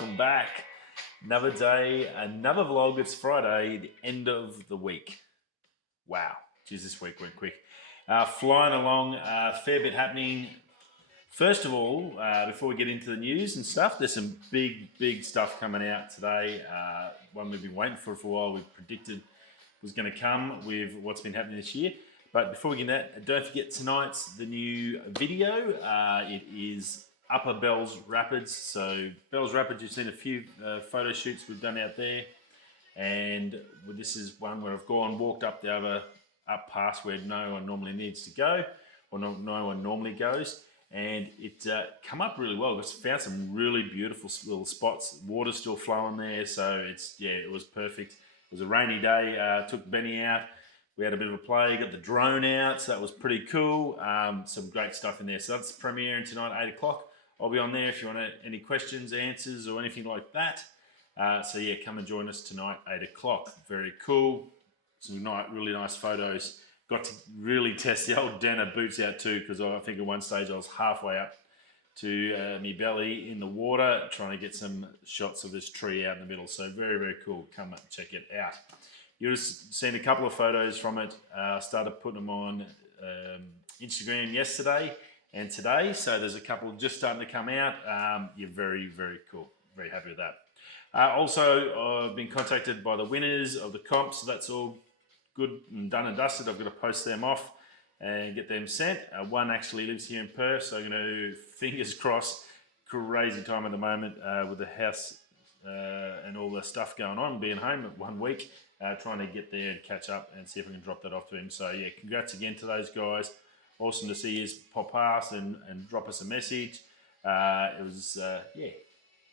welcome back. Another day, another vlog. It's Friday, the end of the week. Wow, geez, this week went quick. Flying along, fair bit happening. First of all, before we get into the news and stuff, there's some big stuff coming out today. One we've been waiting for a while. We predicted was going to come with what's been happening this year. But before we get that, don't forget tonight's the new video. It is Upper Bells Rapids. So Bells Rapids, you've seen a few photo shoots we've done out there, and this is one where I've walked up past where no one normally needs to go, or no one normally goes, and it come up really well. It's found some really beautiful little spots. Water's still flowing there, so it was perfect. It was a rainy day. Took Benny out. We had a bit of a play, got the drone out, so that was pretty cool. Some great stuff in there. So that's premiering tonight, 8 o'clock. I'll be on there if you want any questions, answers, or anything like that. So yeah, come and join us tonight, 8 o'clock. Very cool. Some really nice photos. Got to really test the old Dana boots out too, because I think at one stage I was halfway up to my belly in the water, trying to get some shots of this tree out in the middle. So very cool. Come and check it out. You've seen a couple of photos from it. Started putting them on Instagram yesterday and today. So there's a couple just starting to come out. You're very cool. Very happy with that. Also, I've been contacted by the winners of the comp, so that's all good and done and dusted. I've got to post them off and get them sent. One actually lives here in Perth, so I'm going to, fingers crossed, crazy time at the moment with the house and all the stuff going on, being home at 1 week. Trying to get there and catch up and see if I can drop that off to him. So yeah, congrats again to those guys. Awesome to see you pop past and drop us a message. It was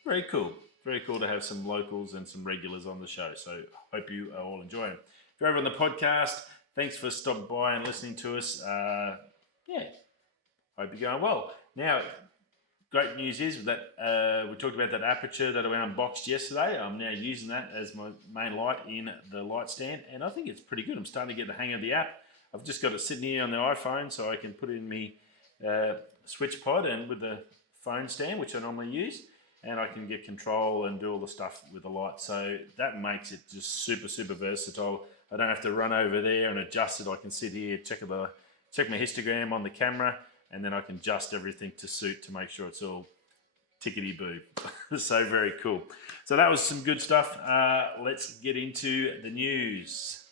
very cool. Very cool to have some locals and some regulars on the show. So hope you are all enjoying it. If you're over on the podcast, thanks for stopping by and listening to us. Hope you're going well. Now, great news is that we talked about that aperture that I unboxed yesterday. I'm now using that as my main light in the light stand, and I think it's pretty good. I'm starting to get the hang of the app. I've just got it sitting here on the iPhone, so I can put it in my switch pod and with the phone stand, which I normally use, and I can get control and do all the stuff with the light. So that makes it just super versatile. I don't have to run over there and adjust it. I can sit here, check my histogram on the camera, and then I can adjust everything to suit to make sure it's all tickety-boo. So very cool. So that was some good stuff. Let's get into the news.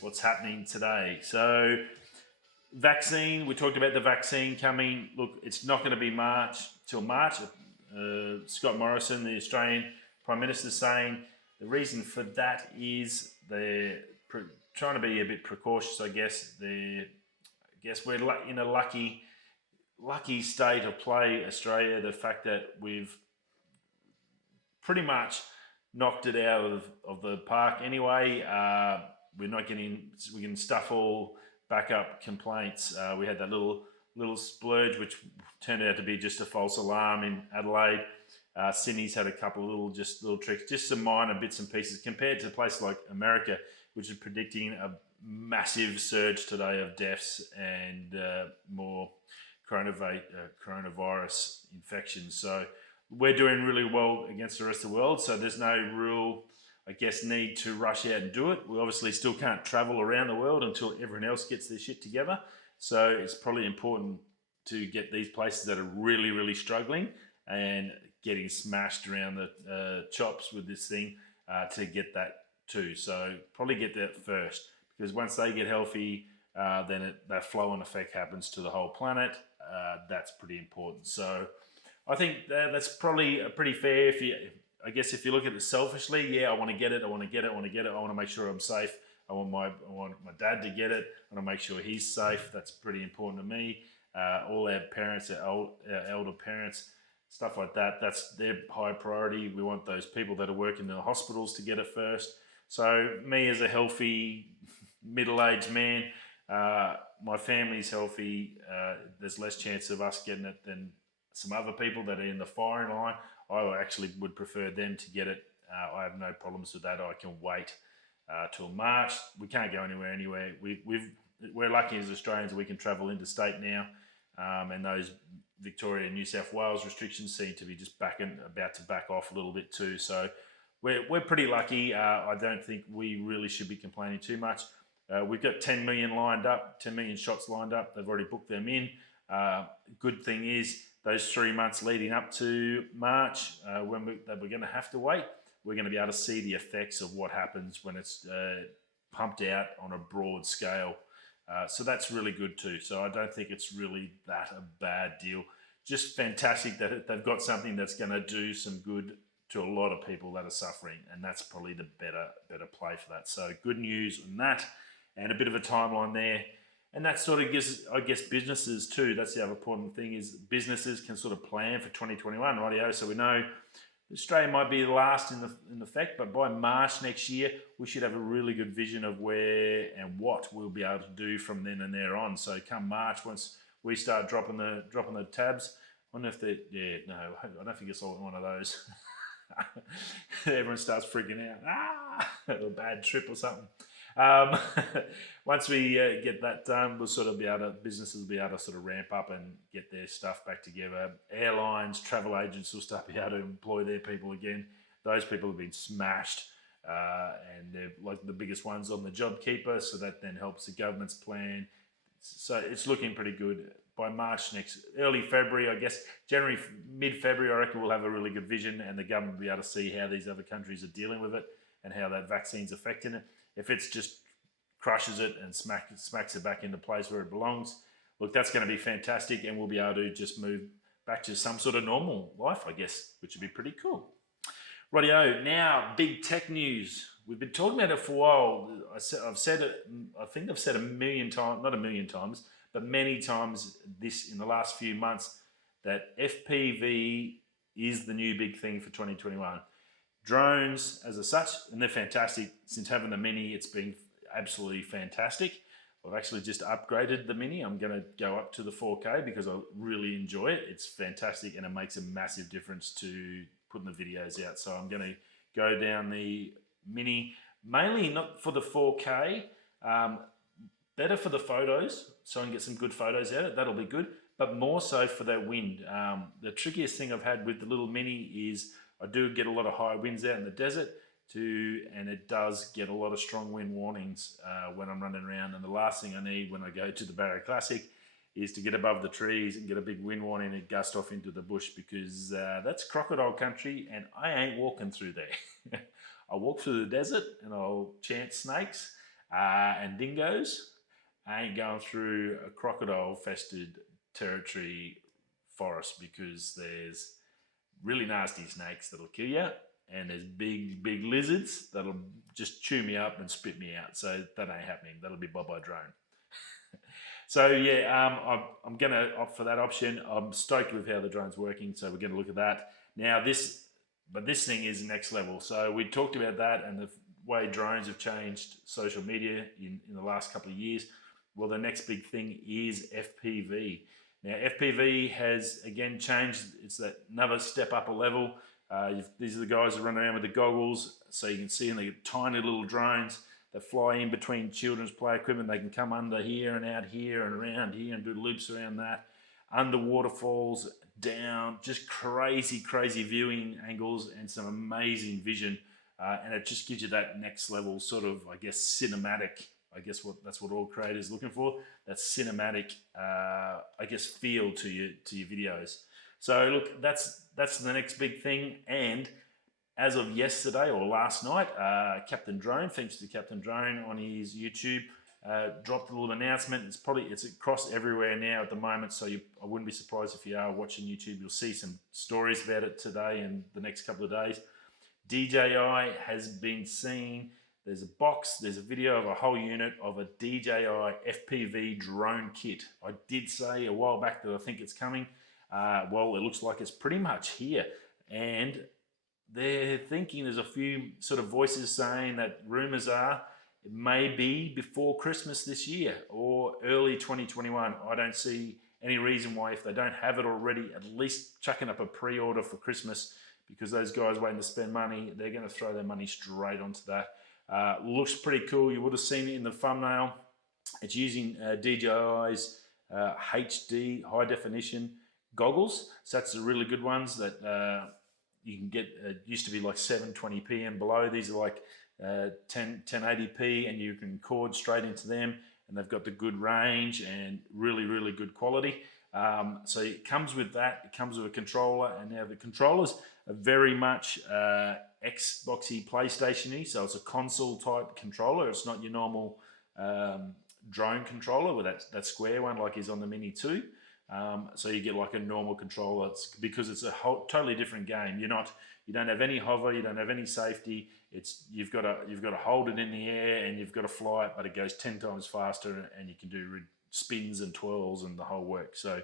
What's happening today? So vaccine, we talked about the vaccine coming. Look, it's not going to be till March. Scott Morrison, the Australian Prime Minister, saying the reason for that is they're trying to be a bit precautious, I guess. I guess we're in a lucky state of play, Australia. The fact that we've pretty much knocked it out of the park anyway. We can stuff all backup complaints. We had that little splurge, which turned out to be just a false alarm in Adelaide. Sydney's had a couple of little tricks, just some minor bits and pieces compared to places like America, which is predicting a massive surge today of deaths and more coronavirus infections. So we're doing really well against the rest of the world. So there's no real, I guess, need to rush out and do it. We obviously still can't travel around the world until everyone else gets their shit together. So it's probably important to get these places that are really struggling and getting smashed around the chops with this thing to get that too. So probably get that first, because once they get healthy, then that flow-on effect happens to the whole planet. That's pretty important. So I think that's probably pretty fair. If you look at it selfishly, I want to get it. I want to make sure I'm safe. I want my dad to get it. I want to make sure he's safe. That's pretty important to me. All our parents, our elder parents, stuff like that, that's their high priority. We want those people that are working in the hospitals to get it first. So me as a healthy middle-aged man, my family's healthy. There's less chance of us getting it than some other people that are in the firing line. I actually would prefer them to get it. I have no problems with that. I can wait till March. We can't go anywhere anyway. We're lucky as Australians that we can travel interstate now. and those Victoria and New South Wales restrictions seem to be just about to back off a little bit too. So we're pretty lucky. I don't think we really should be complaining too much. We've got 10 million lined up, 10 million shots lined up. They've already booked them in. Good thing is those 3 months leading up to March, when we're going to have to wait, we're going to be able to see the effects of what happens when it's pumped out on a broad scale. So that's really good too. So I don't think it's really that a bad deal. Just fantastic that they've got something that's going to do some good to a lot of people that are suffering, and that's probably the better play for that. So good news on that, and a bit of a timeline there. And that sort of gives, I guess, businesses too. That's the other important thing, is businesses can sort of plan for 2021, rightio. So we know Australia might be the last in effect, but by March next year, we should have a really good vision of where and what we'll be able to do from then and there on. So come March, once we start dropping the tabs, I wonder if I don't think it's all one of those. Everyone starts freaking out. A bad trip or something. Once we get that done, businesses will be able to sort of ramp up and get their stuff back together. Airlines, travel agents will start be able to employ their people again. Those people have been smashed, and they're like the biggest ones on the JobKeeper, so that then helps the government's plan. So it's looking pretty good. By March early February, I guess, January, mid-February, I reckon we'll have a really good vision, and the government will be able to see how these other countries are dealing with it and how that vaccine's affecting it. If it's just crushes it and smacks it back into place where it belongs, look, that's going to be fantastic, and we'll be able to just move back to some sort of normal life, I guess, which would be pretty cool. Rightio, now big tech news. We've been talking about it for a while. I've said it, I think I've said a million times, not a million times, but many times in the last few months, that FPV is the new big thing for 2021. Drones as such, and they're fantastic. Since having the Mini, it's been absolutely fantastic. I've actually just upgraded the Mini. I'm going to go up to the 4K because I really enjoy it. It's fantastic, and it makes a massive difference to putting the videos out. So I'm going to go down the Mini, mainly not for the 4K, better for the photos, so I can get some good photos out of it. That'll be good, but more so for that wind. The trickiest thing I've had with the little Mini is I do get a lot of high winds out in the desert and it does get a lot of strong wind warnings when I'm running around. And the last thing I need when I go to the Barra Classic is to get above the trees and get a big wind warning and gust off into the bush, because that's crocodile country and I ain't walking through there. I'll walk through the desert and I'll chant snakes and dingoes. I ain't going through a crocodile-fested territory forest, because there's really nasty snakes that'll kill you, and there's big lizards that'll just chew me up and spit me out. So that ain't happening. That'll be by drone. So yeah, I'm going to opt for that option. I'm stoked with how the drone's working, so we're going to look at that. Now this thing is next level. So we talked about that and the way drones have changed social media in the last couple of years. Well, the next big thing is FPV. Now, FPV has, again, changed. It's that another step up a level. These are the guys that run around with the goggles, so you can see in the tiny little drones that fly in between children's play equipment. They can come under here and out here and around here and do loops around that. Under waterfalls, down, just crazy viewing angles and some amazing vision. And it just gives you that next level sort of, I guess, cinematic. I guess that's what all creators are looking for. That cinematic, I guess, feel to your videos. So look, that's the next big thing. And as of yesterday or last night, Captain Drone, thanks to Captain Drone on his YouTube, dropped a little announcement. It's across everywhere now at the moment. So I wouldn't be surprised if you are watching YouTube, you'll see some stories about it today and the next couple of days. DJI has been seen. There's a box, there's a video of a whole unit of a DJI FPV drone kit. I did say a while back that I think it's coming. Well, it looks like it's pretty much here. And they're thinking, there's a few sort of voices saying that rumors are it may be before Christmas this year or early 2021. I don't see any reason why, if they don't have it already, at least chucking up a pre-order for Christmas, because those guys waiting to spend money, they're going to throw their money straight onto that. Looks pretty cool. You would have seen it in the thumbnail. It's using DJI's HD, high definition goggles. So that's the really good ones that you can get. Used to be like 720p and below. These are like 1080p, and you can record straight into them, and they've got the good range and really, really good quality. So it comes with that. It comes with a controller, and now the controllers are very much Xboxy, PlayStation-y. So it's a console type controller. It's not your normal drone controller with that square one like is on the Mini 2. So you get like a normal controller. Because it's a totally different game. You don't have any hover. You don't have any safety. You've got to hold it in the air, and you've got to fly it, but it goes 10 times faster, and you can do spins and twirls and the whole work. So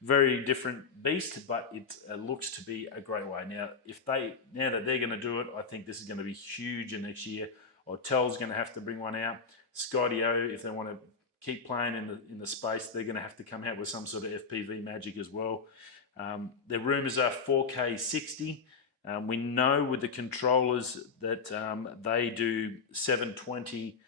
very different beast, but it looks to be a great way. Now that they're going to do it, I think this is going to be huge in next year. Hotel's going to have to bring one out. Skydio, if they want to keep playing in the space, they're going to have to come out with some sort of FPV magic as well. The rumors are 4K 60. We know with the controllers that they do 720.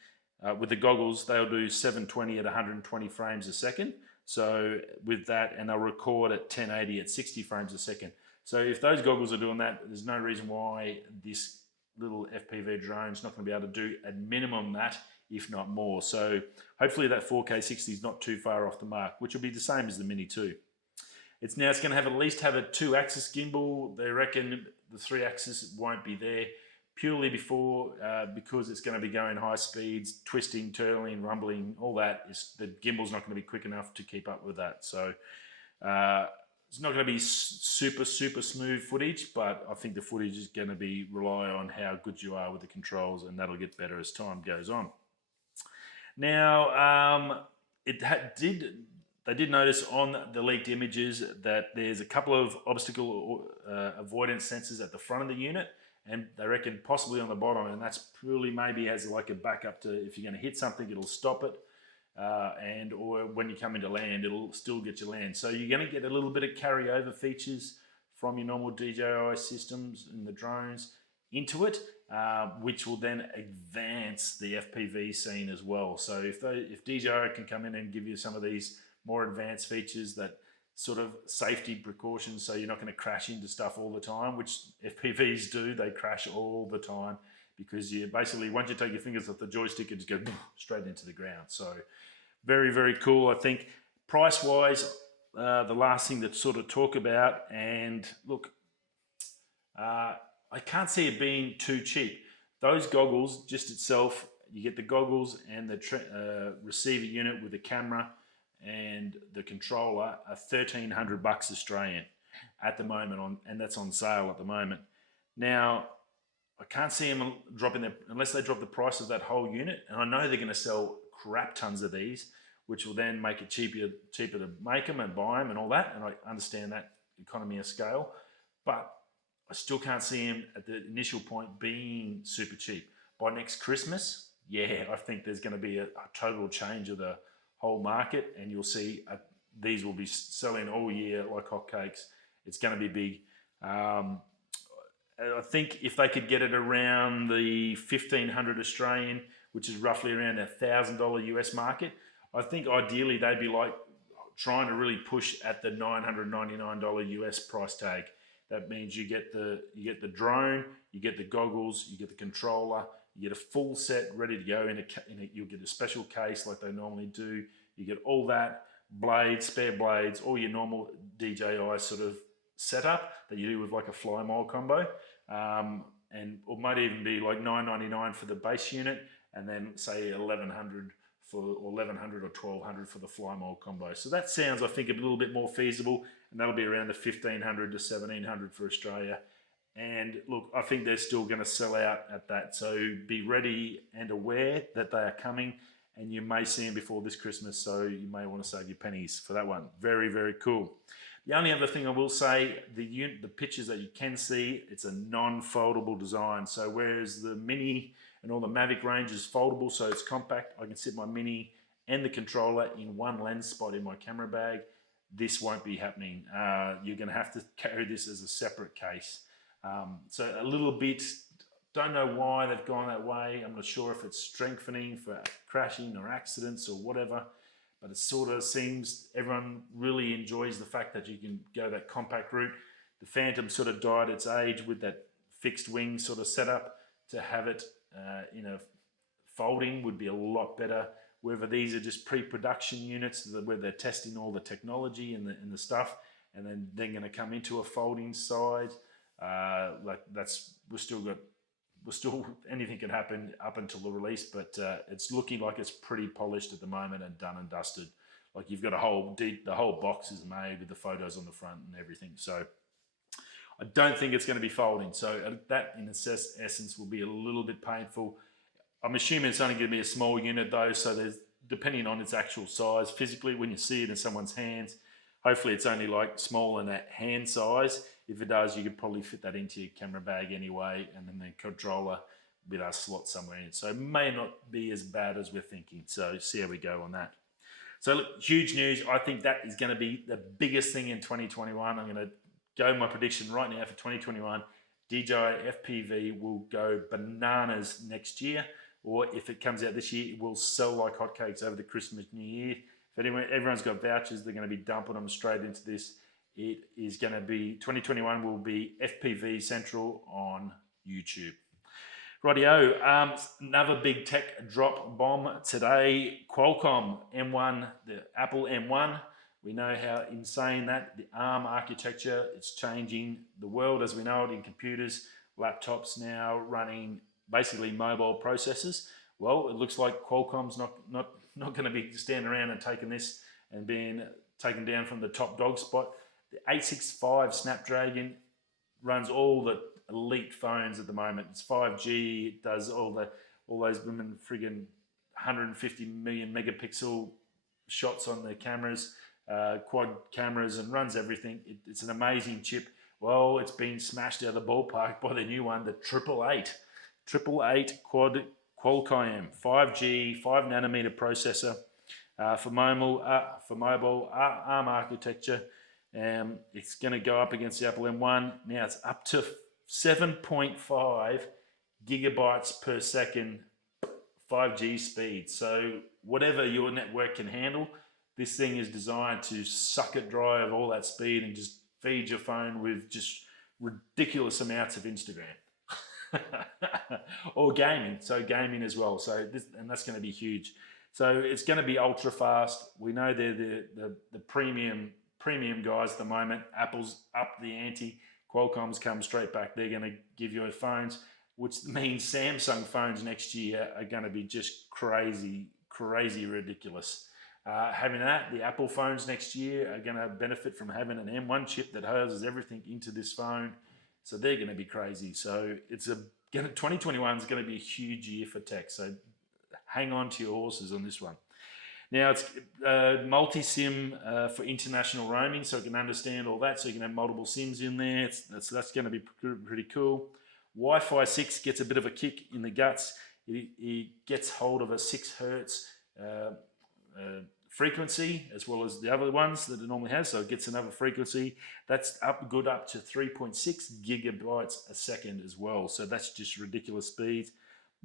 With the goggles, they'll do 720 at 120 frames a second. So with that, and they'll record at 1080 at 60 frames a second. So if those goggles are doing that, there's no reason why this little FPV drone is not going to be able to do at minimum that, if not more. So hopefully that 4K 60 is not too far off the mark, which will be the same as the Mini 2. It's going to at least have a 2-axis gimbal. They reckon the 3-axis won't be there purely because it's going to be going high speeds, twisting, turning, rumbling, all that. The gimbal's not going to be quick enough to keep up with that. So it's not going to be super, super smooth footage, but I think the footage is going to rely on how good you are with the controls, and that'll get better as time goes on. Now, they did notice on the leaked images that there's a couple of obstacle avoidance sensors at the front of the unit, and they reckon possibly on the bottom, and that's purely maybe as like a backup to if you're going to hit something, it'll stop it, or when you come into land, it'll still get you land. So you're going to get a little bit of carryover features from your normal DJI systems and the drones into it, which will then advance the FPV scene as well. So if DJI can come in and give you some of these more advanced features, that sort of safety precautions, so you're not going to crash into stuff all the time, which FPVs do. They crash all the time because you basically, once you take your fingers off the joystick, it just goes straight into the ground. So very, very cool. I think price-wise, the last thing to sort of talk about, and look, I can't see it being too cheap. Those goggles just itself, you get the goggles and the receiver unit with the camera and the controller are $1,300 Australian at the moment, and that's on sale at the moment. Now, I can't see them dropping unless they drop the price of that whole unit, and I know they're going to sell crap tons of these, which will then make it cheaper to make them and buy them and all that, and I understand that economy of scale, but I still can't see them at the initial point being super cheap. By next Christmas, yeah, I think there's going to be a total change of the whole market, and you'll see these will be selling all year like hotcakes. It's going to be big. I think if they could get it around the 1,500 Australian, which is roughly around $1,000 US market, I think ideally they'd be like trying to really push at the $999 US price tag. That means you get the drone, you get the goggles, you get the controller, you get a full set ready to go you'll get a special case like they normally do. You get all that, blades, spare blades, all your normal DJI sort of setup that you do with like a fly mole combo. And it might even be like $999 for the base unit, and then say $1,100 or $1,200 for the fly mole combo. So that sounds, I think, a little bit more feasible, and that'll be around the $1,500 to $1,700 for Australia. And look, I think they're still going to sell out at that. So be ready and aware that they are coming, and you may see them before this Christmas. So you may want to save your pennies for that one. Very, very cool. The only other thing I will say, the pictures that you can see, it's a non-foldable design. So whereas the Mini and all the Mavic range is foldable, so it's compact, I can sit my Mini and the controller in one lens spot in my camera bag. This won't be happening. You're going to have to carry this as a separate case. So a little bit, don't know why they've gone that way. I'm not sure if it's strengthening for crashing or accidents or whatever. but it sort of seems everyone really enjoys the fact that you can go that compact route. The Phantom sort of died its age with that fixed wing sort of setup. To have it in a folding would be a lot better. Whether these are just pre-production units where they're testing all the technology and the stuff, and then they're going to come into a folding side. We're still anything can happen up until the release, but it's looking like it's pretty polished at the moment and done and dusted. Like you've got the whole box is made with the photos on the front and everything. So I don't think it's going to be folding. So that in essence will be a little bit painful. I'm assuming it's only going to be a small unit though. So there's, depending on its actual size, physically when you see it in someone's hands, hopefully it's only like small in that hand size. If it does, you could probably fit that into your camera bag anyway, and then the controller with a slot somewhere in. So it may not be as bad as we're thinking. So see how we go on that. So look, huge news. I think that is going to be the biggest thing in 2021. I'm going to go my prediction right now for 2021. DJI FPV will go bananas next year, or if it comes out this year, it will sell like hotcakes over the Christmas, New Year. If everyone's got vouchers, they're going to be dumping them straight into this. It is going to be, 2021 will be FPV Central on YouTube. Rightio, another big tech drop bomb today. Qualcomm M1, the Apple M1. We know how insane that, the ARM architecture, it's changing the world as we know it in computers, laptops now running basically mobile processors. Well, it looks like Qualcomm's not going to be standing around and taking this and being taken down from the top dog spot. The 865 Snapdragon runs all the elite phones at the moment. It's 5G, it does all those women friggin' 150 million megapixel shots on the cameras, quad cameras, and runs everything. It's an amazing chip. Well, it's been smashed out of the ballpark by the new one, the 888 quad Qualcomm 5G 5 nanometer processor for mobile ARM architecture. It's going to go up against the Apple M1. Now it's up to 7.5 gigabytes per second 5G speed. So whatever your network can handle, this thing is designed to suck it dry of all that speed and just feed your phone with just ridiculous amounts of Instagram. Or gaming, so gaming as well. So and that's going to be huge. So it's going to be ultra fast. We know they're the premium guys at the moment. Apple's up the ante. Qualcomm's come straight back. They're going to give you phones, which means Samsung phones next year are going to be just crazy ridiculous. Having that, the Apple phones next year are going to benefit from having an M1 chip that houses everything into this phone. So they're going to be crazy. So 2021 is going to be a huge year for tech. So hang on to your horses on this one. Now it's multi-SIM for international roaming, so it can understand all that. So you can have multiple SIMs in there. That's going to be pretty cool. Wi-Fi 6 gets a bit of a kick in the guts. It gets hold of a 6 hertz frequency as well as the other ones that it normally has. So it gets another frequency that's good up to 3.6 gigabytes a second as well. So that's just ridiculous speeds.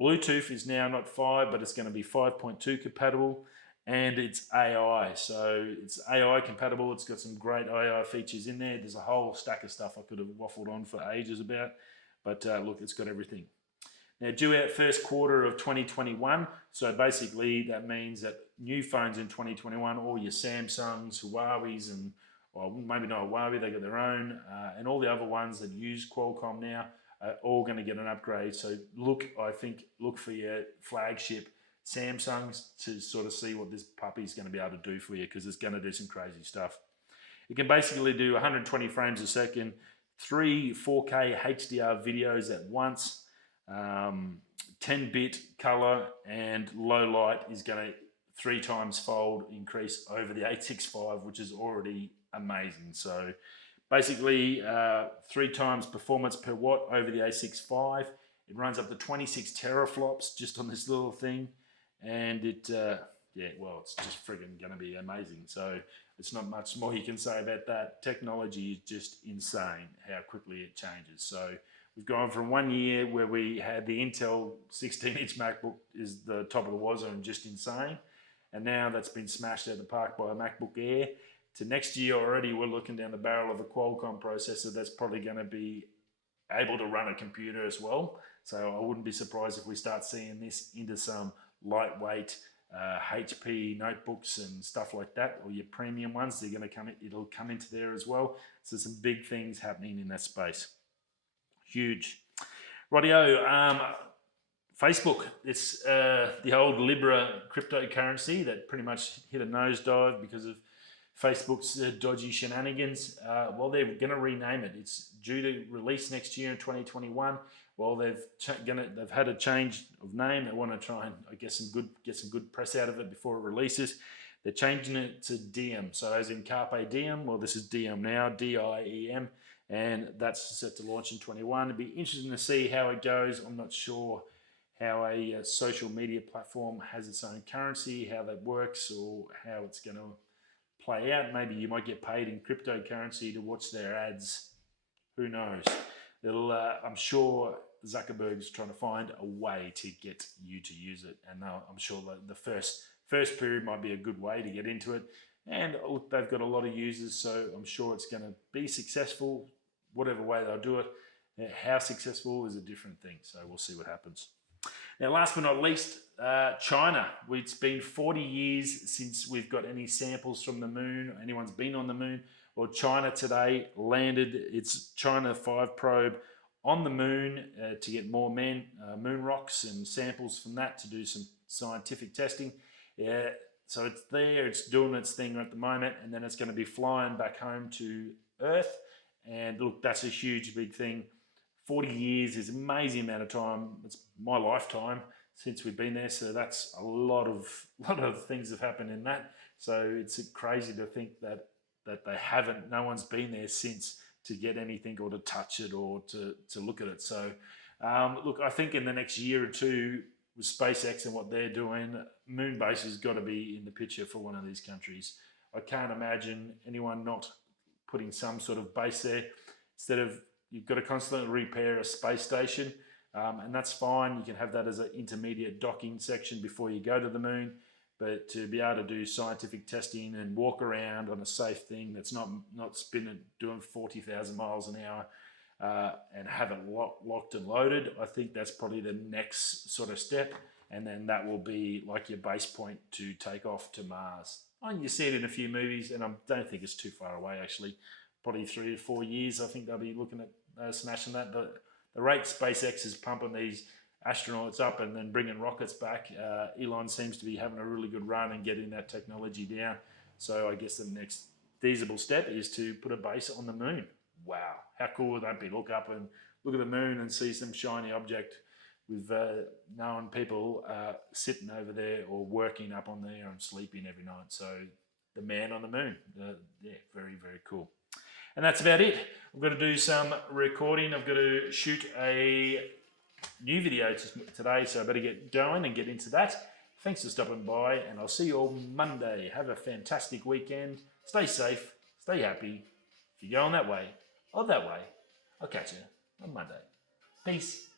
Bluetooth is now not 5, but it's going to be 5.2 compatible. And it's AI, so it's AI compatible. It's got some great AI features in there. There's a whole stack of stuff I could have waffled on for ages about, but look, it's got everything. Now, due out first quarter of 2021, so basically that means that new phones in 2021, all your Samsungs, Huawei's, and well, maybe not Huawei, they got their own, and all the other ones that use Qualcomm now are all going to get an upgrade. So look for your flagship Samsungs to sort of see what this puppy is going to be able to do for you, because it's going to do some crazy stuff. It can basically do 120 frames a second, 3 4K HDR videos at once, 10-bit color, and low light is going to 3 times fold increase over the 865, which is already amazing. So basically 3 times performance per watt over the 865. It runs up to 26 teraflops just on this little thing. And it's just friggin' going to be amazing. So it's not much more you can say about that. Technology is just insane how quickly it changes. So we've gone from 1 year where we had the Intel 16-inch MacBook is the top of the wazoo and just insane. and now that's been smashed out of the park by a MacBook Air. To next year already, we're looking down the barrel of a Qualcomm processor that's probably going to be able to run a computer as well. So I wouldn't be surprised if we start seeing this into some lightweight HP notebooks and stuff like that, or your premium ones. They're going to come. It'll come into there as well. So some big things happening in that space. Huge. Rightio. Facebook. It's the old Libra cryptocurrency that pretty much hit a nosedive because of Facebook's dodgy shenanigans. Well, they're going to rename it. It's due to release next year in 2021. Well, they've had a change of name. They want to try and get some good press out of it before it releases. They're changing it to Diem. So as in Carpe Diem. Well, this is Diem now, DIEM, and that's set to launch in 21. It'd be interesting to see how it goes. I'm not sure how a social media platform has its own currency, how that works, or how it's going to play out. Maybe you might get paid in cryptocurrency to watch their ads. Who knows? I'm sure Zuckerberg's trying to find a way to get you to use it, and I'm sure that the first period might be a good way to get into it. And look, they've got a lot of users, so I'm sure it's going to be successful, whatever way they'll do it. How successful is a different thing, so we'll see what happens. Now, last but not least, China. It's been 40 years since we've got any samples from the moon, or anyone's been on the moon. Well, China today landed its China 5 probe on the moon to get more moon rocks and samples from that to do some scientific testing. Yeah, so it's there, it's doing its thing at the moment, and then it's going to be flying back home to Earth. And look, that's a huge, big thing. 40 years is an amazing amount of time. It's my lifetime since we've been there, so that's a lot of things have happened in that. So it's crazy to think that they haven't, no one's been there since to get anything or to touch it or to look at it. So look, I think in the next year or two with SpaceX and what they're doing, moon base has got to be in the picture for one of these countries. I can't imagine anyone not putting some sort of base there. Instead of, you've got to constantly repair a space station, and that's fine. You can have that as an intermediate docking section before you go to the moon. But to be able to do scientific testing and walk around on a safe thing that's not spinning, doing 40,000 miles an hour, and have it locked and loaded, I think that's probably the next sort of step. And then that will be like your base point to take off to Mars. And you see it in a few movies, and I don't think it's too far away actually. Probably 3 to 4 years, I think they'll be looking at smashing that. The rate SpaceX is pumping these astronauts up and then bringing rockets back, Elon seems to be having a really good run and getting that technology down. So I guess the next feasible step is to put a base on the moon. Wow, how cool would that be? Look up and look at the moon and see some shiny object with known people sitting over there or working up on there and sleeping every night. So the man on the moon, yeah, very, very cool. And that's about it. I've got to do some recording. I've got to shoot a new video today, so I better get going and get into that. Thanks for stopping by, and I'll see you all Monday. Have a fantastic weekend. Stay safe. Stay happy. If you're going that way or that way, I'll catch you on Monday. Peace.